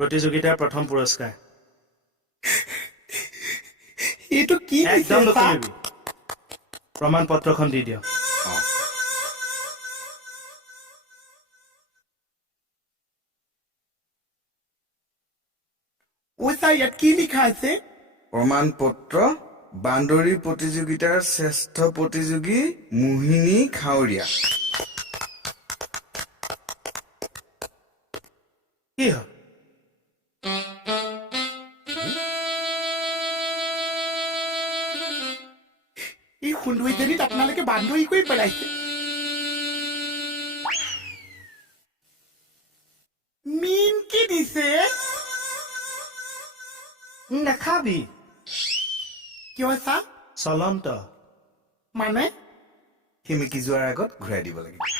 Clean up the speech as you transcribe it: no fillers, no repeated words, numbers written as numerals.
প্ৰতিযোগিতাৰ প্ৰথম পুৰস্কাৰ এইটো কি একদম নকৰিবি প্ৰমাণ পত্ৰখন দি দিয় ওচা ইয়াত কি লিখা আছে প্ৰমাণ পত্ৰ বান্দৰী প্ৰতিযোগিতাৰ শ্ৰেষ্ঠ প্ৰতিযোগী মোহিনী খাৱৰীয়া কি হয় এই সুন্দৰীজনীত আপোনালোকে বান্ধৰী কৰি পেলাইছে মিন কি দিছে নাখাবি কিয় চা চলন্ত মানে সেমেকি যোৱাৰ আগত ঘূৰাই দিব লাগে